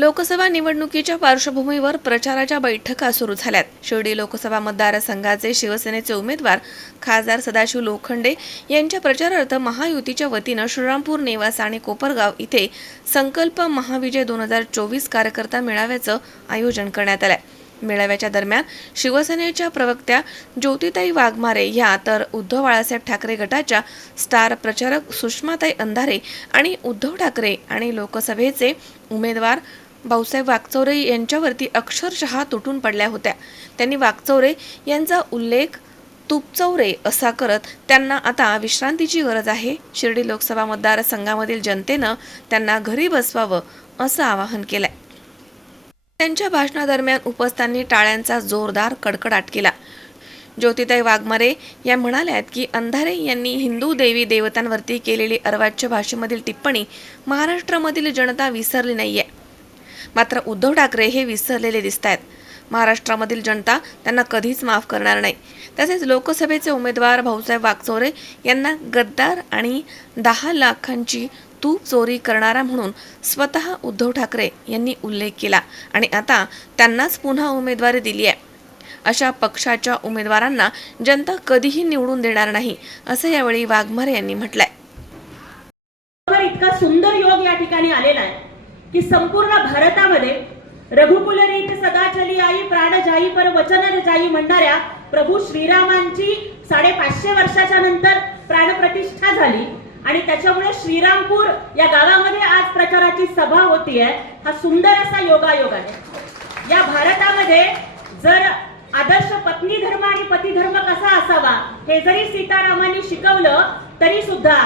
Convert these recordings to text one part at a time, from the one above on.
लोकसभा निवडणुकीच्या पार्श्वभूमीवर प्रचाराच्या बैठका सुरू झाल्यात. शिर्डी लोकसभा मतदारसंघाचे शिवसेनेचे उमेदवार खासदार सदाशिव लोखंडे यांच्या प्रचारार्थ महायुतीच्या वतीनं श्रीरामपूर नेवास आणि कोपरगाव इथे संकल्प महाविजय दोन हजार चोवीस कार्यकर्ता मेळाव्याचं आयोजन करण्यात आलंय. मेळाव्याच्या दरम्यान शिवसेनेच्या प्रवक्त्या ज्योतिताई वाघमारे ह्या तर उद्धव बाळासाहेब ठाकरे गटाच्या स्टार प्रचारक सुषमाताई अंधारे आणि उद्धव ठाकरे आणि लोकसभेचे उमेदवार भाऊसाहेब वागचौरे यांच्यावरती अक्षरशः तुटून पडल्या होत्या. त्यांनी वागचौरे यांचा उल्लेख तुपचौरे असा करत त्यांना आता विश्रांतीची गरज आहे. शिर्डी लोकसभा मतदारसंघामधील जनतेनं त्यांना घरी बसवावं असं आवाहन केलंय. त्यांच्या भाषणादरम्यान उपस्थांनी टाळ्यांचा जोरदार कडकडाट केला. ज्योतिताई वाघमारे या म्हणाल्यात की अंधारे यांनी हिंदू देवी देवतांवरती केलेली अर्वाच्य भाषेमधील टिप्पणी महाराष्ट्रामधील जनता विसरली नाही मात्र उद्धव ठाकरे हे विसरलेले दिसत आहेत महाराष्ट्रामधील जनता त्यांना कधीच माफ करणार नाही. तसेच लोकसभेचे उमेदवार भाऊसाहेब वागचोरे यांना गद्दार आणि दहा लाखांची तूप चोरी करणारा म्हणून स्वतः उद्धव ठाकरे यांनी उल्लेख केला आणि आता त्यांनाच पुन्हा उमेदवारी दिली आहे. अशा पक्षाच्या उमेदवारांना जनता कधीही निवडून देणार नाही असं यावेळी वाघमारे यांनी म्हटलंय. इतका सुंदर योग या ठिकाणी आलेला आहे. की संपूर्ण भारतामध्ये रघुकुलरीत सदाचली आई प्राण जाई पर वचन जाई म्हणणाऱ्या प्रभू श्रीरामांची साडेपाचशे वर्षाच्या नंतर प्राणप्रतिष्ठा झाली. आणि त्याच्यामुळे श्रीरामपूर या गावामध्ये आज प्रचाराची सभा होतीये. हा सुंदर असा योगायोग आहे. या भारतामध्ये जर आदर्श पत्नी धर्म आणि पती धर्म कसा असावा हे जरी सीतारामांनी शिकवलं तरी सुद्धा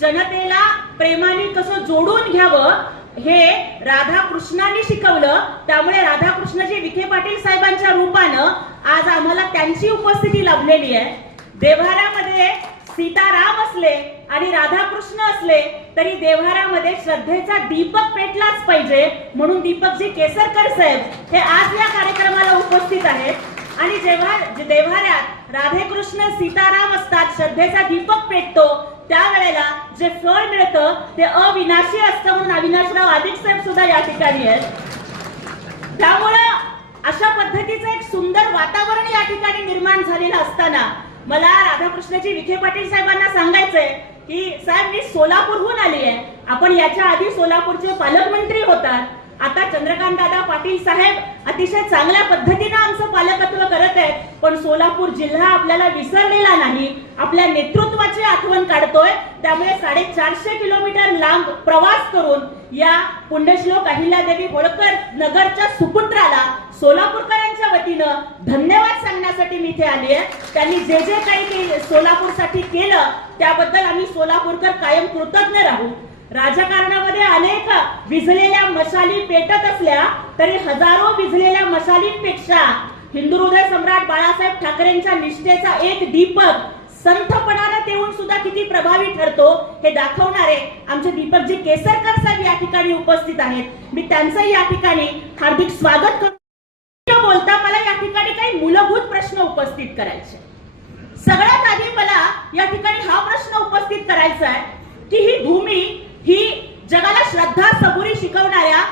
जनतेला प्रेमाने कसं जोडून घ्यावं हे राधाकृष्णांनी शिकवलं. त्यामुळे राधाकृष्णजी विखे पाटील साहेबांच्या रूपानं आज आम्हाला त्यांची उपस्थिती लाभलेली आहे. देव्हाऱ्यामध्ये सीताराम असले आणि राधाकृष्ण असले तरी देव्हाऱ्यामध्ये श्रद्धेचा दीपक पेटलाच पाहिजे. म्हणून दीपकजी केसरकर साहेब हे आज या कार्यक्रमाला उपस्थित आहेत. आणि जेव्हा जे देव्हाऱ्यात राधेकृष्ण सीताराम असतात श्रद्धेचा दीपक पेटतो त्यावेळेला जे फळ मिळतं ते अविनाशी असतं म्हणून अविनाशराव आदिक साहेब सुद्धा या ठिकाणी आहेत. त्यामुळं अशा पद्धतीचं एक सुंदर वातावरण या ठिकाणी निर्माण झालेलं असताना मला राधाकृष्णजी विखे पाटील साहेबांना सांगायचंय की साहेब मी सोलापूरहून आली आहे आपण याच्या आधी सोलापूरचे पालकमंत्री होतात. आता चंद्रकांत दादा पाटील साहेब अतिशय चांगल्या पद्धतीनं आमचं पालकत्व करत आहेत पण सोलापूर जिल्हा आपल्याला विसरलेला नाही. आपल्या नेतृत्वाची आठवण काढतोय. त्यामुळे साडेचारशे किलोमीटर लांब प्रवास करून या पुण्यश्लोक अहिल्यादेवी होळकर नगरच्या सुपुत्राला सोलापूरकरांच्या वतीनं धन्यवाद सांगण्यासाठी मी इथे आली आहे त्यांनी जे जे काही सोलापूरसाठी केलं त्याबद्दल आम्ही सोलापूरकर कायम कृतज्ञ राहू. राजकारणामध्ये अनेक विझलेल्या मशाली पेटत असल्या तरी हजारो विझलेल्या मशालींपेक्षा हिंदू हृदय सम्राट बाळासाहेब ठाकरेंच्या निष्ठेचा एक दीपक संथपणानं देऊन सुद्धा किती प्रभावी ठरतो हे दाखवणारे आमचे दीपकजी केसरकर साहेब या ठिकाणी उपस्थित आहेत. मी त्यांचं या ठिकाणी हार्दिक स्वागत करतो. बोलता मला या ठिकाणी काही मूलभूत प्रश्न उपस्थित करायचे सगळ्यात आधी मला या ठिकाणी हा प्रश्न उपस्थित करायचा आहे की ही भूमी ही जगाला श्रद्धा सबुरी शिकवणाऱ्या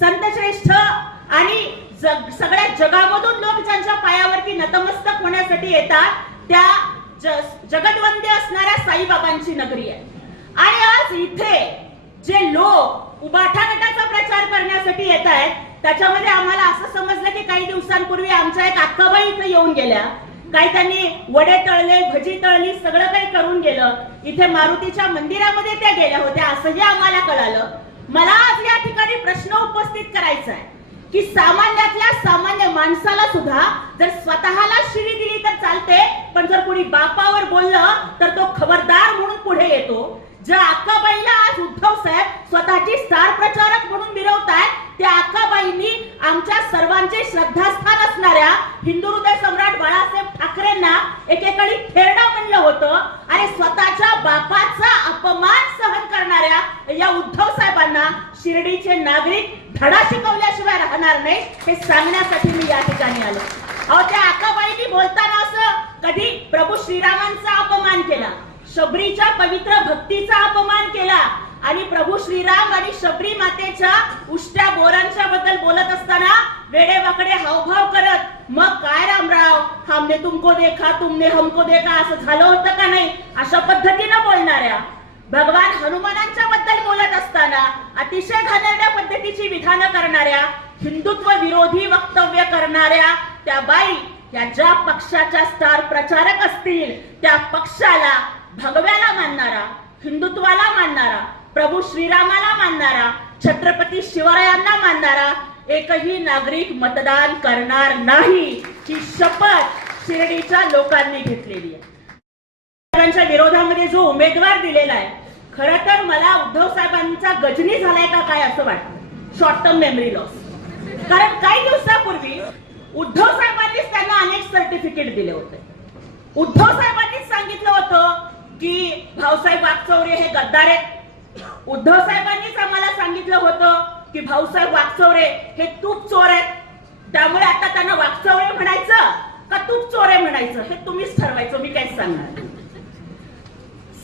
संतश्रेष्ठ आणि जग सगळ्या जगामधून लोक ज्यांच्या पायावरती नतमस्तक होण्यासाठी येतात त्या जगदवंदे असणाऱ्या साईबाबांची नगरी आहे. आणि आज इथे जे लोक उबाठा गटाचा प्रचार करण्यासाठी येत आहेत त्याच्यामध्ये आम्हाला असं समजलं की काही दिवसांपूर्वी आमच्या एक अक्काबाई इथे येऊन गेल्या. काही त्यांनी वडे तळले भजी तळली सगळं काही करून गेलं. इथे मारुतीच्या मंदिरामध्ये त्या गेल्या होत्या असंही आम्हाला कळालं. मला आज या ठिकाणी प्रश्न उपस्थित करायचा आहे की सामान्यातल्या सामान्य माणसाला सुद्धा जर स्वतःला शिरी दिली तर चालते पण जर कोणी बापावर बोललं तर तो खबरदार म्हणून पुढे येतो. ज्या अक्काबाईला आज उद्धव साहेब स्वतःची स्टार प्रचारक म्हणून मिरवतायत त्या अक्काबाईंनी आमच्या सर्वांचे श्रद्धास्थान असणाऱ्या हिंदू हृदय सम्राट बाळासाहेब ठाकरेंना एकेकाळी खेरडा म्हणलं होतं. आणि स्वतःच्या बापाचा अपमान सहन करणाऱ्या या उद्धव साहेबांना शिर्डीचे नागरिक धडा शिकवल्याशिवाय राहणार नाही हे सांगण्यासाठी मी या ठिकाणी आलो. अहो त्या अक्काबाईंनी बोलताना असं कधी प्रभू श्रीरामांचा अपमान केला. शबरीच्या पवित्र भक्तीचा अपमान केला. आणि प्रभू श्रीराम आणि शबरी मातेच्या उष्ट्या बोरांच्या बद्दल बोलत असताना वेडे वाकडे हावभाव करत मग काय रामराव हमने तुमको देखा तुमने हमको देखा असं झालं होतं का नाही? अशा पद्धतीनं बोलणाऱ्या. भगवान हनुमानांच्या बद्दल बोलत असताना अतिशय घाणेरड्या पद्धतीची विधानं करणाऱ्या हिंदुत्व विरोधी वक्तव्य करणाऱ्या त्या बाई या ज्या पक्षाच्या स्टार प्रचारक असतील त्या पक्षाला भगव्याला मानणारा हिंदुत्वाला मानणारा प्रभू श्रीरामाला मानणारा छत्रपती शिवरायांना मानणारा एकही नागरिक मतदान करणार नाही ही शपथ शिर्डीच्या लोकांनी घेतलेली आहे. विरोधामध्ये जो उमेदवार दिलेला आहे खर तर मला उद्धव साहेबांचा गजनी झालाय का काय असं वाटतं? शॉर्ट टर्म मेमरी लॉस कारण काही दिवसापूर्वी उद्धव साहेबांनीच त्यांना अनेक सर्टिफिकेट दिले होते. उद्धव साहेबांनीच सांगितलं होतं की भाऊसाहेब वाकचौरे हे गद्दार आहेत. उद्धव साहेबांनीच आम्हाला सांगितलं होतं की भाऊसाहेब वाकचौरे हे तूप चोर आहेत. त्यामुळे आता त्यांना वाकचौरे म्हणायचं का तूप चोरे म्हणायचं? हे तुम्हीच ठरवायचं मी काहीच सांगणार नाही.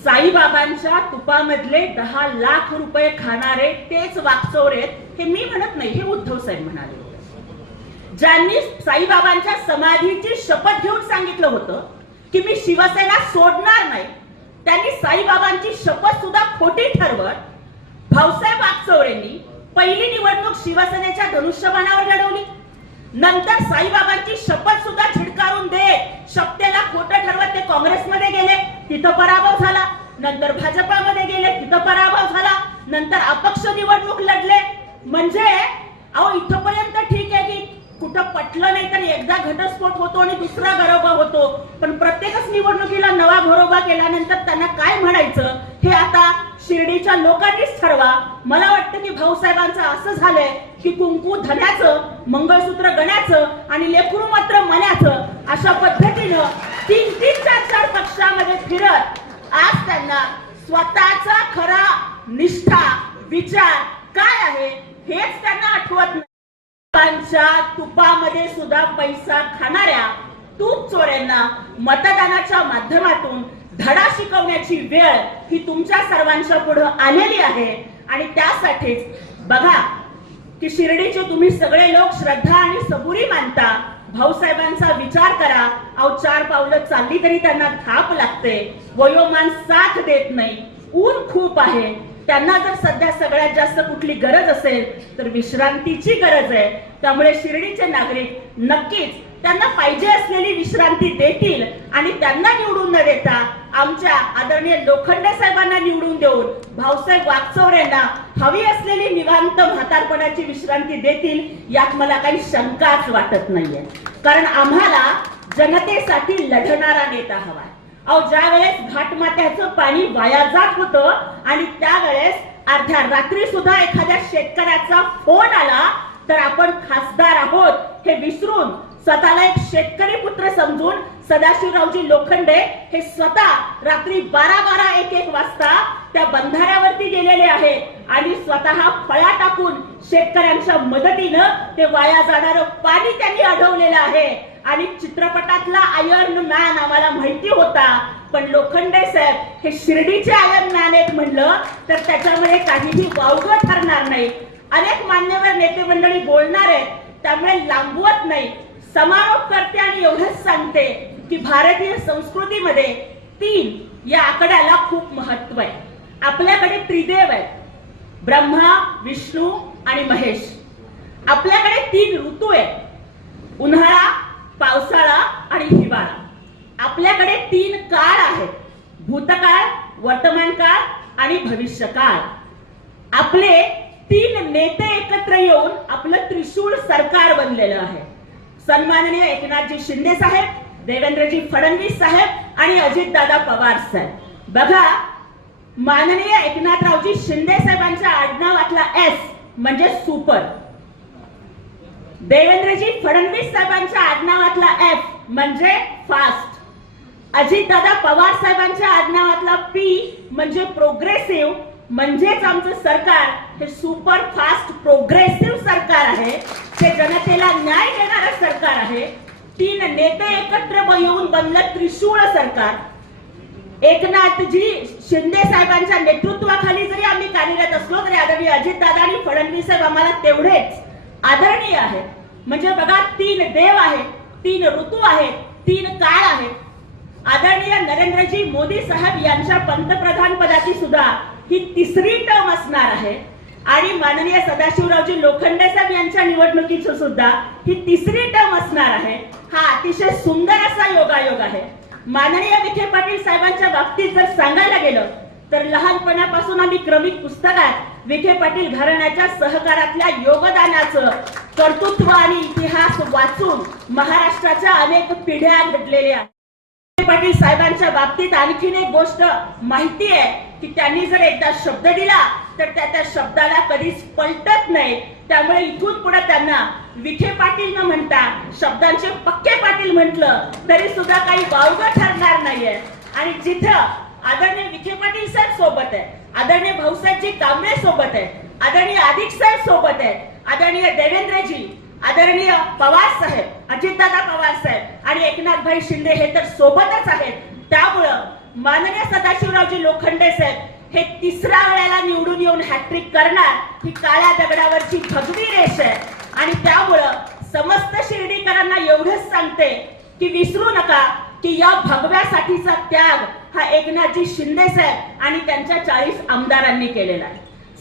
साईबाबांच्या तुपामधले दहा लाख रुपये खाणारे तेच वाकचौरे हे मी म्हणत नाही हे उद्धव साहेब म्हणाले. ज्यांनी साईबाबांच्या समाधीची शपथ घेऊन सांगितलं होतं की मी शिवसेना सोडणार नाही त्यांनी साईबाबांची शपथ सुद्धा खोटी ठरवत भाऊसाहेब आगचौरेंनी पहिली निवडणूक शिवसेनेच्या धनुष्यबाणावर लढवली नंतर साईबाबांची शपथ सुद्धा झिडकारून दे शपथेला खोटं ठरवत ते काँग्रेसमध्ये गेले. तिथं पराभव झाला. नंतर भाजपामध्ये गेले. तिथं पराभव झाला. नंतर अपक्ष निवडणूक लढले. म्हणजे अहो इथपर्यंत ठीक आहे की कुठं पटलं नाही तर एकदा घटस्फोट होतो आणि दुसरा घरोबा होतो. पण प्रत्येकच निवडणुकीला नवा घरोबा केल्यानंतर त्यांना काय म्हणायचं हे आता शिर्डीच्या लोकांनीच ठरवा. मला वाटतं की भाऊसाहेबांचं असं झालंय की कुंकू धन्याचं मंगळसूत्र गण्याचं आणि लेकरू मात्र मनाचं अशा पद्धतीनं तीन तीन चार चार पक्षामध्ये फिरत आज त्यांना स्वतःचा खरा निष्ठा विचार काय आहे हेच त्यांना आठवत नाही लोकांच्या तुपामध्ये सुद्धा पैसा खाणाऱ्या तूप चोऱ्यांना मतदानाच्या माध्यमातून धडा शिकवण्याची वेळ ही तुमच्या सर्वांच्या पुढे आलेली आहे. आणि त्यासाठीच बघा की शिर्डीचे तुम्ही सगळे लोक श्रद्धा आणि सबुरी मानता. भाऊसाहेबांचा विचार करा. अहो चार पावलं चालली तरी त्यांना थाप लागते. वयोमान साथ देत नाही. ऊन खूप आहे. त्यांना जर सध्या सगळ्यात जास्त कुठली गरज असेल तर विश्रांतीची गरज आहे. त्यामुळे शिर्डीचे नागरिक नक्कीच त्यांना पाहिजे असलेली विश्रांती देतील आणि त्यांना निवडून न देता आमच्या आदरणीय लोखंडे साहेबांना निवडून देऊन भाऊसाहेब वागचौरेंना हवी असलेली निवांत म्हातारपणाची विश्रांती देतील यात मला काही शंकाच वाटत नाहीये. कारण आम्हाला जनतेसाठी लढणारा नेता हवा अहो ज्या वेळेस घाटमात्याचं पाणी वाया जात होतं आणि त्यावेळेस अर्ध्या रात्री सुद्धा एखाद्या शेतकऱ्याचा फोन आला तर आपण खासदार आहोत हे विसरून स्वतःला एक शेतकरी पुत्र समजून सदाशिवरावजी लोखंडे हे स्वतः रात्री बारा बारा एक एक वाजता त्या बंधाऱ्यावरती गेलेले आहेत आणि स्वतः फळा टाकून शेतकऱ्यांच्या मदतीनं ते वाया जाणारं पाणी त्यांनी अडवलेलं आहे. आणि चित्रपटातला आयर्न मॅन आम्हाला माहिती होता. पण लोखंडे साहेब हे शिर्डीचे आयर्न मॅन आहेत म्हणलं तर त्याच्यामध्ये काहीही वावगं ठरणार नाही. अनेक मान्यवर नेते मंडळी बोलणार आहेत त्यामुळे लांबवत नाही. समारोप करते आणि एवढंच सांगते की भारतीय संस्कृतीमध्ये तीन या आकड्याला खूप महत्त्व आहे. आपल्याकडे त्रिदेव आहेत ब्रह्मा विष्णू आणि महेश. आपल्याकडे तीन ऋतू आहेत. उन्हाळा पावसाळा आणि हिवाळा. आपल्याकडे तीन काळ आहेत. भूतकाळ वर्तमान काळ आणि भविष्यकाळ. आपले तीन नेते एकत्र येऊन आपलं त्रिशूळ सरकार बनलेलं आहे. सन्माननीय एकनाथजी शिंदे साहेब देवेंद्रजी फडणवीस साहेब आणि अजितदादा पवार साहेब. बघा माननीय एकनाथरावजी शिंदे साहेबांच्या आडनावातला एस म्हणजे सुपर. देवेंद्रजी फडणवीस साहेबांच्या आडनावातला एफ म्हणजे फास्ट अजितदादा पवार साहेबांच्या आडनावातला पी म्हणजे प्रोग्रेसिव्ह म्हणजेच आमचं सरकार हे सुपर फास्ट प्रोग्रेसिव्ह सरकार आहे. ते जनतेला न्याय देणारं सरकार आहे. तीन नेते एकत्र येऊन बनलं त्रिशूळ सरकार. एकनाथजी शिंदे साहेबांच्या नेतृत्वाखाली जरी आम्ही कार्यरत असलो तरी आदरणीय अजितदादा आणि फडणवीस साहेब आम्हाला तेवढेच. आदरणीय आहेत म्हणजे बघा तीन देव आहेत तीन ऋतू आहेत तीन काळ आहेत आदरणीय नरेंद्रजी मोदी साहेब यांच्या पंतप्रधान पदाची सुद्धा ही तिसरी टर्म असणार आहे. आणि माननीय सदाशिवरावजी लोखंडे साहेब यांच्या निवडणुकीची सुद्धा ही तिसरी टर्म असणार आहे. हा अतिशय सुंदर असा योगायोग आहे. माननीय विखे पाटील साहेबांच्या बाबतीत जर सांगायला गेलं तर लहानपणापासून आम्ही क्रमिक पुस्तकात विखे पाटील घराण्याच्या सहकारातल्या योगदानाचं कर्तृत्व आणि इतिहास वाचून महाराष्ट्राच्या अनेक पिढ्या घडलेल्या विखे पाटील साहेबांच्या बाबतीत आणखीन एक गोष्ट माहिती आहे की त्यांनी जर एकदा शब्द दिला तर त्या त्या शब्दाला कधीच पलटत नाही. त्यामुळे इथून पुढे त्यांना विखे पाटील न म्हणता शब्दांचे पक्के पाटील म्हटलं तरी सुद्धा काही वावग ठरणार नाहीये. आणि जिथं आदरणीय विखे पाटील साहेब सोबत आहे आदरणीय भाऊसाहेबजी कांबळे सोबत आहे. आदरणीय अधिक साहेब सोबत आहे. आदरणीय देवेंद्रजी आदरणीय पवार साहेब अजितदादा पवार साहेब आणि एकनाथभाई शिंदे हे तर सोबतच आहेत. त्यामुळं माननीय सदाशिवरावजी लोखंडे साहेब हे तिसऱ्या वेळेला निवडून येऊन हॅट्रिक करणार ही काळ्या दगडावरची भगवी रेष आहे. आणि त्यामुळं समस्त शिर्डीकरांना एवढंच सांगते की विसरू नका की या भगव्यासाठीचा त्याग हा एकनाथजी शिंदे साहेब आणि त्यांच्या चाळीस आमदारांनी केलेला आहे.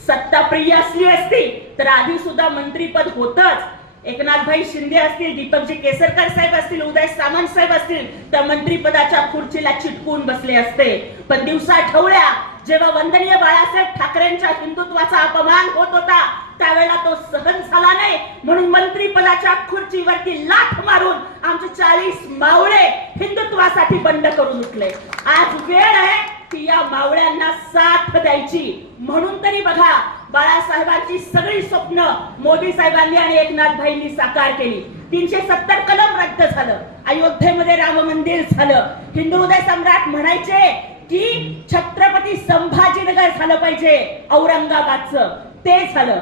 सत्ता प्रिय असली असती तर आधी सुद्धा मंत्रीपद होतच. एकनाथभाई शिंदे असतील दीपकजी केसरकर साहेब असतील उदय सामंत साहेब असतील तर मंत्रीपदाच्या खुर्चीला चिटकून बसले असते. पण दिवसा ठेवल्या जेव्हा वंदनीय बाळासाहेब ठाकरेंच्या हिंदुत्वाचा अपमान होत होता त्यावेळेला तो सहन झाला नाही. म्हणून मंत्रीपदाच्या खुर्चीवरती लाथ मारून आमचे चाळीस मावळे हिंदुत्वासाठी बंड करून उठले. आज वेळ आहे की या मावळ्यांना साथ द्यायची. म्हणून तरी बघा बाळासाहेबांची सगळी स्वप्न मोदी साहेबांनी आणि एकनाथभाईंनी साकार केली. तीनशे सत्तर कलम रद्द झालं. अयोध्येमध्ये राम मंदिर झालं. हिंदू हृदय सम्राट म्हणायचे की छत्रपती संभाजीनगर झालं पाहिजे औरंगाबादचं. ते झालं.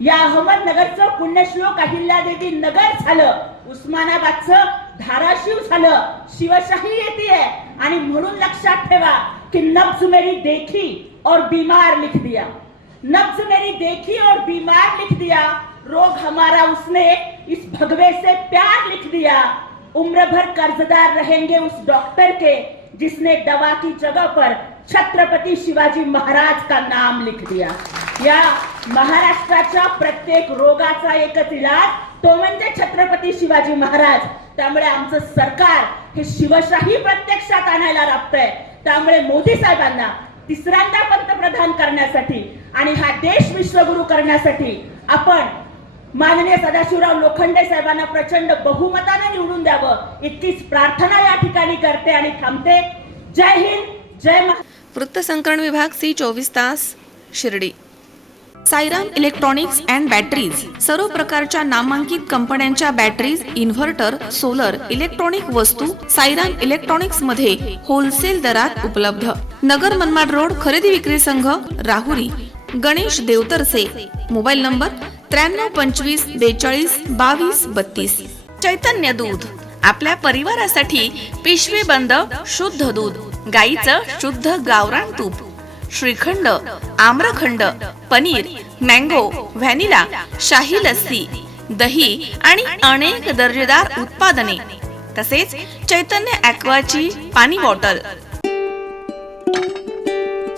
या अहमदनगरचं पुण्यश्लोक अहिल्यादेवी नगर झालं. उस्मानाबादचं धाराशिव झालं. शिवशाही येते आणि म्हणून लक्षात ठेवा की नब्ज मेरी देखी और बीमार लिख दिया. नब्ज मेरी देखी और बीमार लिख दिया. रोग हमारा उसने इस भगवे से प्यार लिख दिया. उम्र भर कर्जदार रहेंगे उस डॉक्टर के. जिसने दवा की जगह पर छत्रपती शिवाजी महाराज का नाम लिख दिया। या महाराष्ट्राच्या प्रत्येक रोगाचा एकच इलाज तो म्हणजे छत्रपती शिवाजी महाराज. त्यामुळे आमचं सरकार हे शिवशाही प्रत्यक्षात आणायला लागतंय त्यामुळे मोदी साहेबांना तिसऱ्यांदा पंतप्रधान करण्यासाठी आणि हा देश विश्वगुरु करण्यासाठी आपण माननीय सदाशिवराव लोखंडे साहेबांना प्रचंड बहुमताने निवडून द्यावं. इतकीच प्रार्थना या ठिकाणी करते आणि थांबते. जय हिंद जय महा वृत्तसंकलन विभाग सी चोवीस तास Shirdi. Sairam electronics and batteries सर्व प्रकारच्या नामांकित कंपन्यांच्या बॅटरीज इन्व्हर्टर सोलर इलेक्ट्रॉनिक वस्तू सायराम इलेक्ट्रॉनिक्समध्ये होलसेल दरात उपलब्ध. नगर मनमाड रोड खरेदी विक्री संघ राहुरी. गणेश देवतरसे. मोबाईल नंबर त्र्याण्णव पंचवीस बेचाळीस बावीस बत्तीस. चैतन्य दूध. आपल्या परिवारासाठी पिशवी बंद शुद्ध दूध. गाईचं शुद्ध गावरान तूप. श्रीखंड आम्रखंड पनीर मँगो व्हॅनिला शाही लस्सी दही आणि अनेक दर्जेदार उत्पादने. तसेच चैतन्य ॲक्वाची पाणी बॉटल.